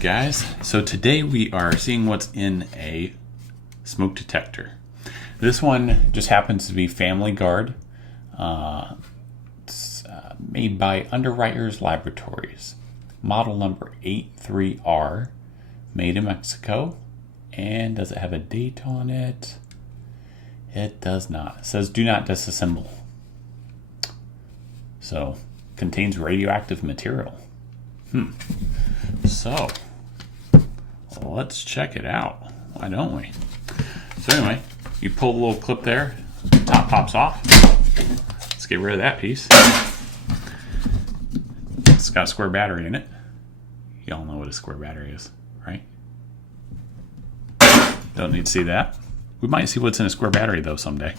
Guys, so today we are seeing what's in a smoke detector. This one just happens to be Family Guard. It's made by Underwriters Laboratories. Model number 83R, made in Mexico. And does it have a date on it? It does not. It says do not disassemble. So, contains radioactive material. So, let's check it out. Why don't we? So anyway, you pull the little clip there, top pops off. Let's get rid of that piece. It's got a square battery in it. Y'all know what a square battery is, right? Don't need to see that. We might see what's in a square battery though someday.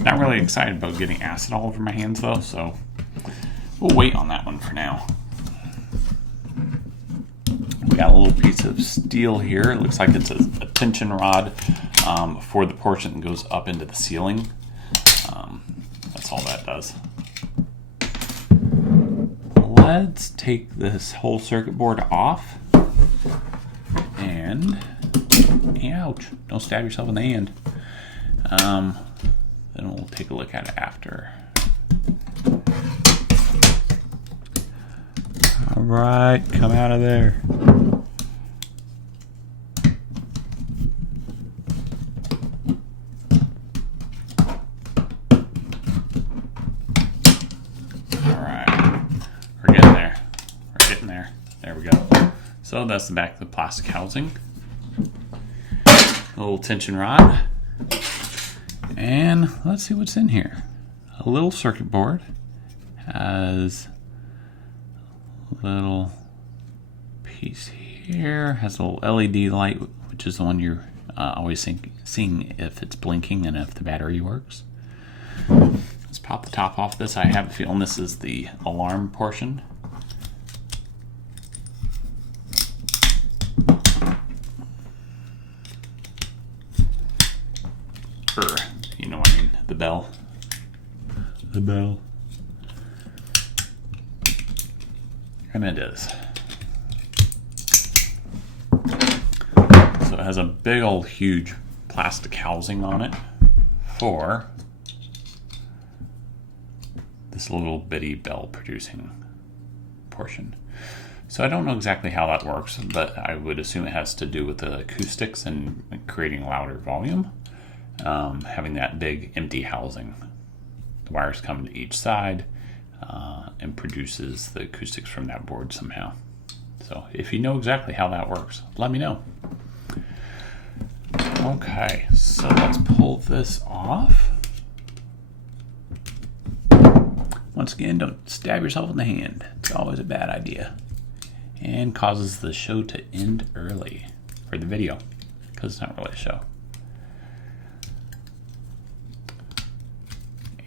Not really excited about getting acid all over my hands though, so we'll wait on that one for now. We got a little piece of steel here. It looks like it's a tension rod for the portion that goes up into the ceiling. That's all that does. Let's take this whole circuit board off. And, ouch, don't stab yourself in the hand. Then we'll take a look at it after. All right, come out of there. All right, we're getting there. We're getting there. There we go. So that's the back of the plastic housing. A little tension rod. And let's see what's in here. A little circuit board. Has a little piece here. Has a little LED light, which is the one you're always seeing if it's blinking and if the battery works. Let's pop the top off this. I have a feeling this is the alarm portion. You know what I mean, the bell. The bell. And it is. So it has a big old huge plastic housing on it for this little bitty bell producing portion. So I don't know exactly how that works, but I would assume it has to do with the acoustics and creating louder volume. Having that big empty housing. The wires come to each side and produces the acoustics from that board somehow. So if you know exactly how that works, let me know. Okay, so let's pull this off. Once again, don't stab yourself in the hand. It's always a bad idea. And causes the show to end early. Or the video, because it's not really a show.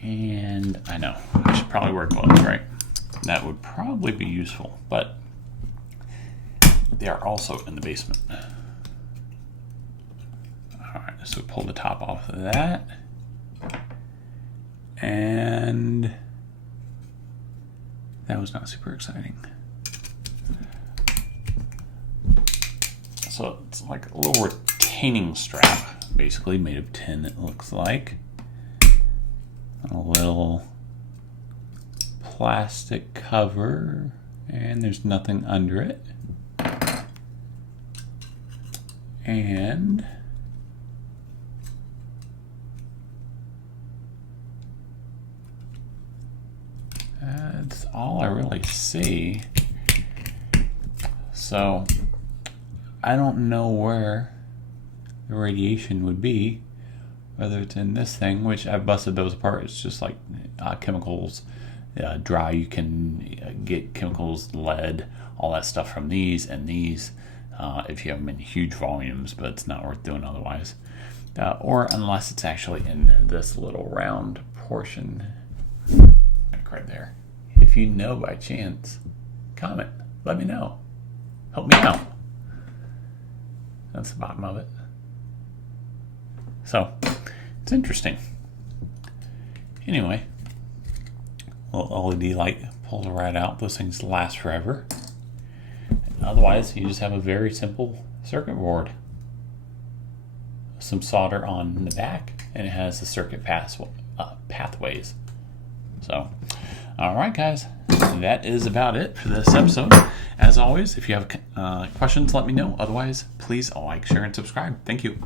And I know, I should probably wear gloves, right? That would probably be useful, but they are also in the basement. All right, so pull the top off of that. And that was not super exciting. So it's like a little retaining strap, basically made of tin, it looks like. A little plastic cover, and there's nothing under it. And that's all I really see. So I don't know where the radiation would be. Whether it's in this thing, which I've busted those apart. It's just like chemicals, dry. You can get chemicals, lead, all that stuff from these and these if you have them in huge volumes, but it's not worth doing otherwise. Or unless it's actually in this little round portion. Like right there. If you know by chance, comment. Let me know. Help me out. That's the bottom of it. So, it's interesting. Anyway, little LED light pulls right out. Those things last forever. Otherwise, you just have a very simple circuit board. Some solder on the back, and it has the circuit pathways. So, all right, guys, that is about it for this episode. As always, if you have questions, let me know. Otherwise, please like, share, and subscribe. Thank you.